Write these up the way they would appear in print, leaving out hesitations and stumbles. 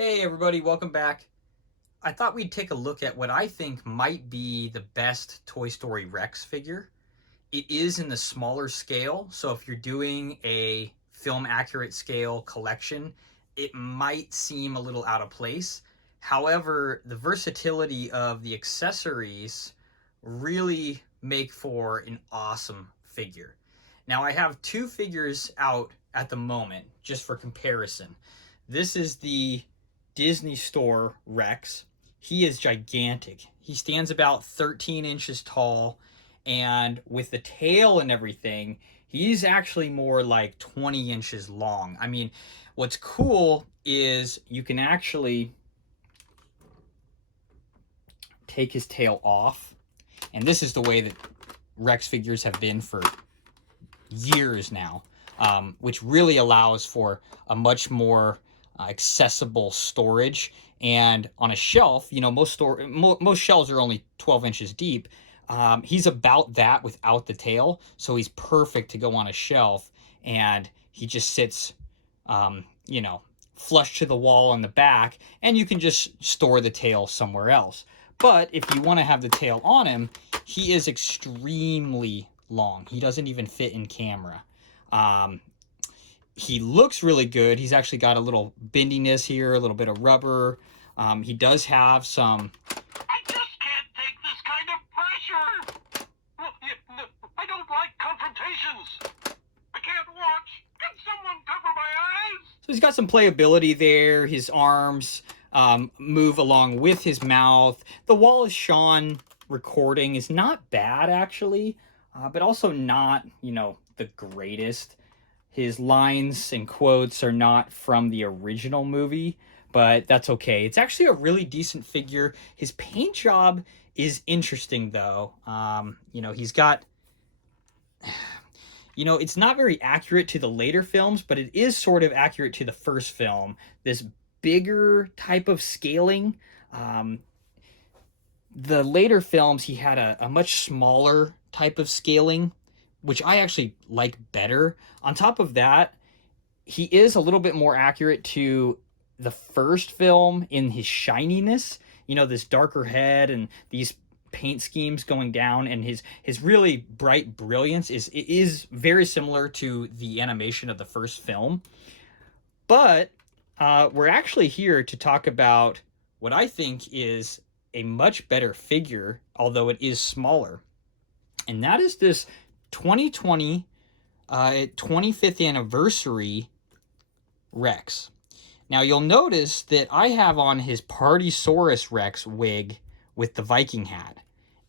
Hey everybody, welcome back. I thought we'd take a look at what I think might be the best Toy Story Rex figure. It is in the smaller scale, so if you're doing a film accurate scale collection, it might seem a little out of place. However, the versatility of the accessories really make for an awesome figure. Now I have two figures out at the moment, just for comparison. This is the Disney Store Rex. He is gigantic. He stands about 13 inches tall, and with the tail and everything, he's actually more like 20 inches long. I mean, what's cool is you can actually take his tail off, and this is the way that Rex figures have been for years now, which really allows for a much more accessible storage. And on a shelf, you know, most shelves are only 12 inches deep. He's about that without the tail, so he's perfect to go on a shelf, and he just sits, you know, flush to the wall in the back, and you can just store the tail somewhere else. But if you want to have the tail on him, he is extremely long. He doesn't even fit in camera. He looks really good. He's actually got a little bendiness here, a little bit of rubber. He does have some... I just can't take this kind of pressure. I don't like confrontations. I can't watch. Can someone cover my eyes? So he's got some playability there. His arms move along with his mouth. The Wallace Shawn recording is not bad, actually, but also not, you know, the greatest. His lines and quotes are not from the original movie, but that's okay. It's actually a really decent figure. His paint job is interesting, though. You know, he's got... You know, it's not very accurate to the later films, but it is sort of accurate to the first film. This bigger type of scaling. The later films, he had a much smaller type of scaling, which I actually like better. On top of that, he is a little bit more accurate to the first film in his shininess. You know, this darker head and these paint schemes going down, and his really bright brilliance is very similar to the animation of the first film. But we're actually here to talk about what I think is a much better figure, although it is smaller. And that is this 2020 25th anniversary Rex. Now you'll notice that I have on his Partysaurus Rex wig with the Viking hat,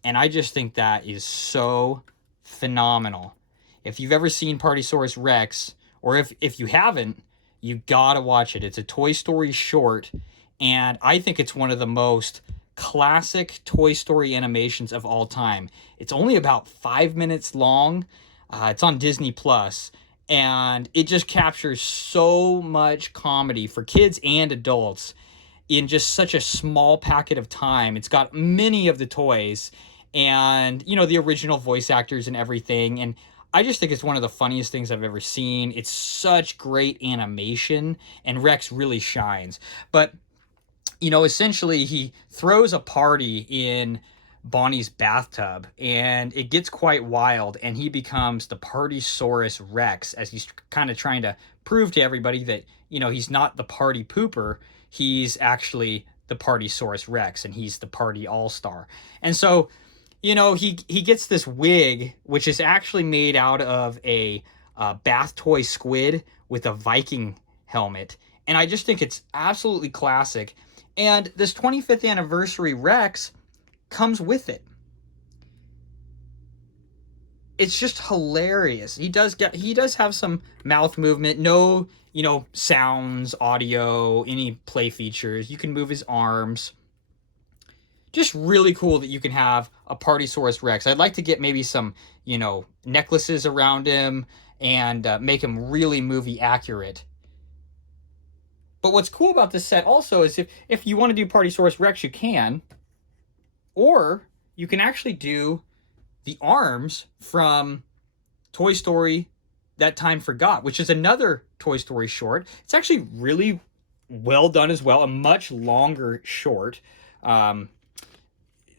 and I just think that is so phenomenal. If you've ever seen Partysaurus Rex, or if you haven't, you gotta watch it. It's a Toy Story short, and I think it's one of the most classic Toy Story animations of all time. It's only about 5 minutes long. It's on Disney Plus, and it just captures so much comedy for kids and adults in just such a small packet of time. It's got many of the toys and, you know, the original voice actors and everything, and I just think it's one of the funniest things I've ever seen. It's such great animation, and Rex really shines. But, you know, essentially he throws a party in Bonnie's bathtub, and it gets quite wild, and he becomes the Partysaurus Rex, as he's kind of trying to prove to everybody that, you know, he's not the party pooper. He's actually the Partysaurus Rex, and he's the party all-star. And so, you know, he gets this wig, which is actually made out of a bath toy squid with a Viking helmet. And I just think it's absolutely classic. And this 25th anniversary Rex comes with it. It's just hilarious. He does have some mouth movement, no, you know, sounds, audio, any play features. You can move his arms. Just really cool that you can have a Partysaurus Rex. I'd like to get maybe some, you know, necklaces around him and make him really movie accurate. But what's cool about this set also is if you want to do Partysaurus Rex, you can. Or you can actually do the arms from Toy Story That Time Forgot, which is another Toy Story short. It's actually really well done as well. A much longer short. Um,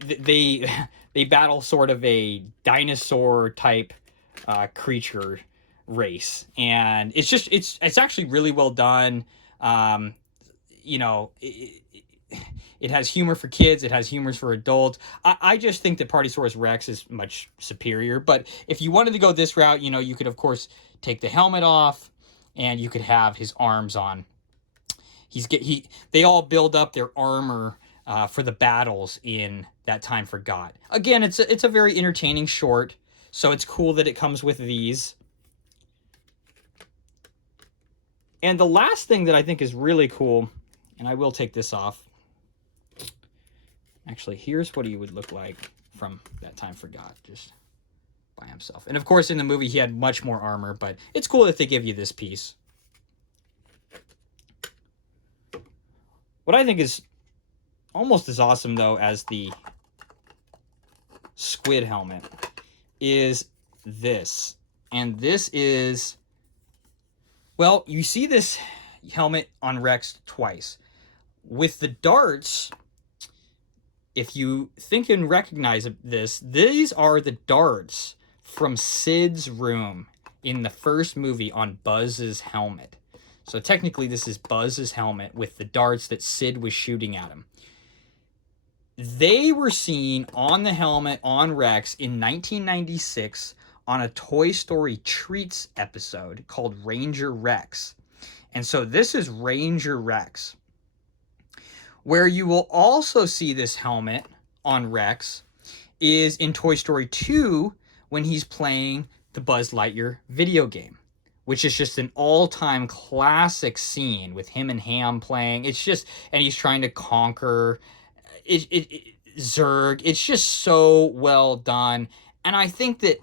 they they battle sort of a dinosaur type creature race, and it's actually really well done. Um, you know, it has humor for kids. It has humors for adults. I just think that Partysaurus Rex is much superior. But if you wanted to go this route, you could of course take the helmet off, and you could have his arms on. They all build up their armor for the battles in That Time Forgot. Again, it's a very entertaining short, so it's cool that it comes with these. And the last thing that I think is really cool, and I will take this off. Actually, here's what he would look like from That Time Forgot, just by himself. And of course, in the movie, he had much more armor, but it's cool that they give you this piece. What I think is almost as awesome, though, as the squid helmet is this. And this is, well, you see this helmet on Rex twice. With the darts, if you think and recognize this, these are the darts from Sid's room in the first movie on Buzz's helmet. So technically this is Buzz's helmet with the darts that Sid was shooting at him. They were seen on the helmet on Rex in 1996 on a Toy Story Treats episode called Ranger Rex. And so this is Ranger Rex. Where you will also see this helmet on Rex is in Toy Story 2 when he's playing the Buzz Lightyear video game, which is just an all-time classic scene with him and Ham playing. It's just, and he's trying to conquer Zurg. It's just so well done. And I think that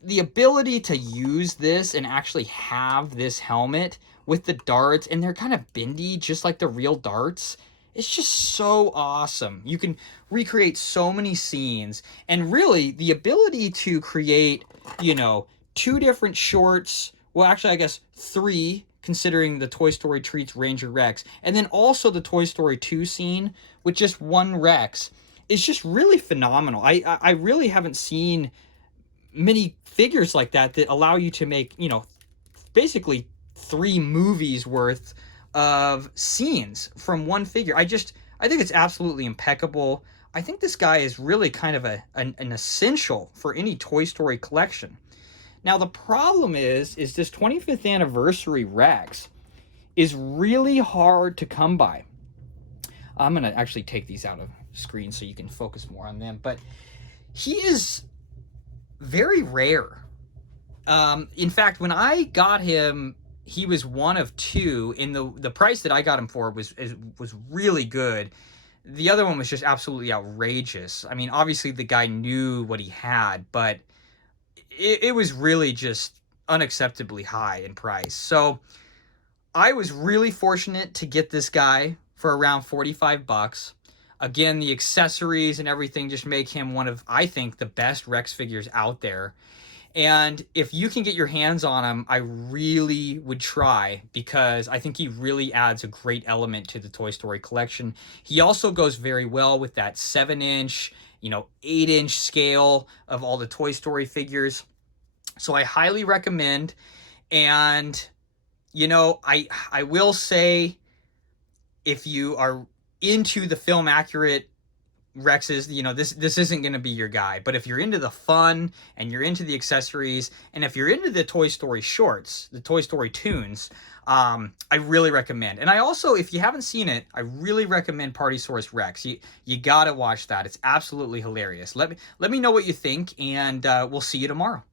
the ability to use this and actually have this helmet with the darts, and they're kind of bendy just like the real darts, it's just so awesome. You can recreate so many scenes, and really the ability to create, 2 different shorts, well, actually I guess 3, considering the Toy Story Treats Ranger Rex, and then also the Toy Story 2 scene with just one Rex, is just really phenomenal. I really haven't seen many figures like that allow you to make, basically 3 movies worth of scenes from one figure. I think it's absolutely impeccable. I think this guy is really kind of an essential for any Toy Story collection. Now the problem is this 25th anniversary Rex is really hard to come by. I'm going to actually take these out of screen so you can focus more on them, but he is very rare. In fact, when I got him, he was one of 2, and the price that I got him for was really good. The other one was just absolutely outrageous. I mean, obviously the guy knew what he had, but it was really just unacceptably high in price. So I was really fortunate to get this guy for around $45. Again, the accessories and everything just make him one of, I think, the best Rex figures out there. And if you can get your hands on him, I really would try, because I think he really adds a great element to the Toy Story collection. He also goes very well with that 7-inch, 8-inch scale of all the Toy Story figures. So I highly recommend. And, I will say, if you are into the film accurate Rexes, this isn't going to be your guy. But if you're into the fun, and you're into the accessories, and if you're into the Toy Story shorts, the Toy Story tunes, I really recommend. And I also, if you haven't seen it, I really recommend Partysaurus Rex. You gotta watch that. It's absolutely hilarious. Let me know what you think, and we'll see you tomorrow.